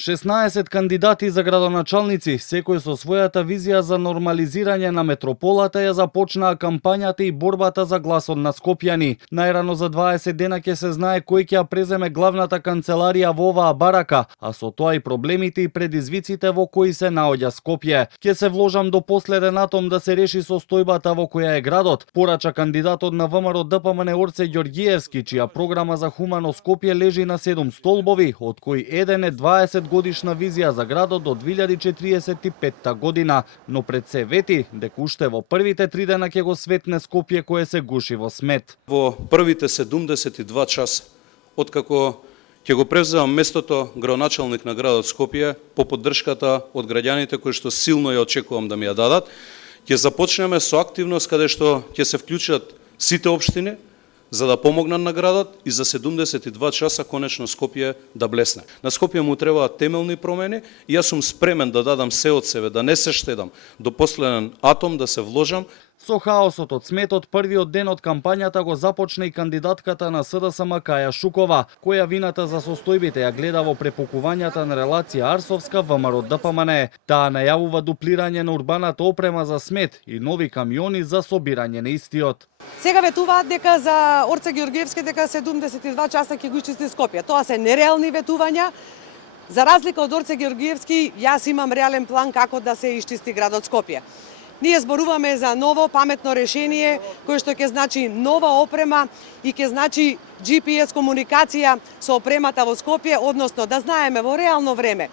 16 кандидати за градоначалници, секој со својата визија за нормализирање на метрополата, ја започнаа кампањата и борбата за гласот на скопјани. Најрано за 20 дена ќе се знае кој ќе ја преземе главната канцеларија во оваа барака, а со тоа и проблемите и предизвиците во кои се наоѓа Скопје. Ќе се вложам до последен атом да се реши состојбата во која е градот, порача кандидатот на ВМРО ДПМН Орце Ѓорѓиевски, чија програма за хумано Скопје лежи на 7 столбови, од кои еден е 20 годишна визија за градот до 2045 година, но пред се вети дека уште во првите 3 дена ќе го светне Скопје кое се гуши во смет. Во првите 72 часа, откако ќе го превземам местото градоначалник на градот Скопје, по поддршката од граѓаните кои што силно ја очекувам да ми ја дадат, ќе започнеме со активност каде што ќе се вклучат сите општини, за да помогнат на градот и за 72 часа конечно Скопје да блесне. На Скопје му требаат темелни промени и јас сум спремен да дадам се од себе, да не се штедам, до последен атом да се вложам. Со хаосот од сметот, првиот ден од кампањата го започна и кандидатката на СДСМ Каја Шукова, која вината за состојбите ја гледа во препукувањата на релација Арсовска ВМРО ДПМН. Таа најавува дуплирање на урбаната опрема за смет и нови камиони за собирање на истиот. Сега ветуваат дека за Орце Ѓорѓиевски дека 72 часа ќе го исчисти Скопје. Тоа се нереални ветувања. За разлика од Орце Ѓорѓиевски, јас имам реален план како да се исчисти градот Скопје. Ние зборуваме за ново паметно решение кое што ќе значи нова опрема и ќе значи GPS комуникација со опремата во Скопје, односно да знаеме во реално време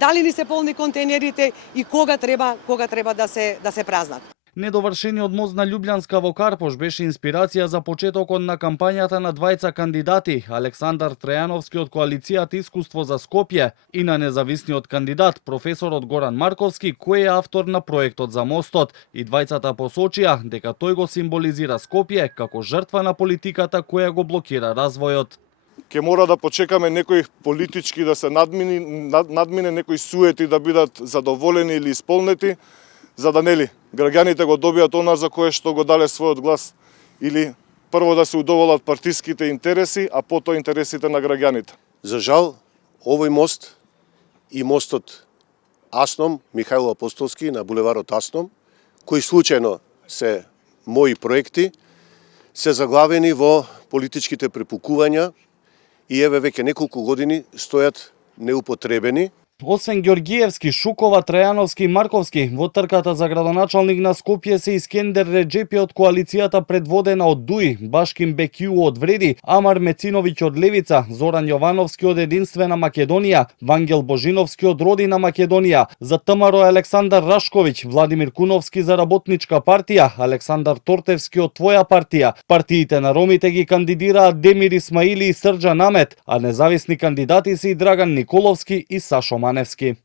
дали ни се полни контейнерите и кога треба да се празнат. Недовршениот мост на Љубљанска во Карпош беше инспирација за почетокот на кампањата на двајца кандидати, Александар Трајановски од коалицијата Искуство за Скопје и на независниот кандидат, професорот Горан Марковски, кој е автор на проектот за мостот. И двајцата посочија дека тој го символизира Скопје како жртва на политиката која го блокира развојот. Ке мора да почекаме некој политички да се надмине некои суети да бидат задоволени или исполнети, за да нели граѓаните го добијат она за кое што го дале својот глас, или прво да се удоволат партиските интереси, а потоа интересите на граѓаните. За жал, овој мост и мостот Асном, Михајло Апостолски на булеварот Асном, кои случајно се мои проекти, се заглавени во политичките препукувања и еве веќе неколку години стојат неупотребени. Освен Ѓорѓиевски, Шукова, Трајановски и Марковски, во трката за градоначалник на Скопје се Искендер Реџепи од коалицијата предводена од ДУИ, Башким Бекју од Вреди, Амар Мециновиќ од Левица, Зоран Јовановски од Единствена Македонија, Вангел Божиновски од Родина Македонија, за ТМРО Александар Рашковиќ, Владимир Куновски за Работничка партија, Александар Тортевски од Твоја партија. Партиите на ромите ги кандидираат Демир Исмаили и Срџан Амет, а независни кандидати се и Драган Николовски и Сашо Маневски.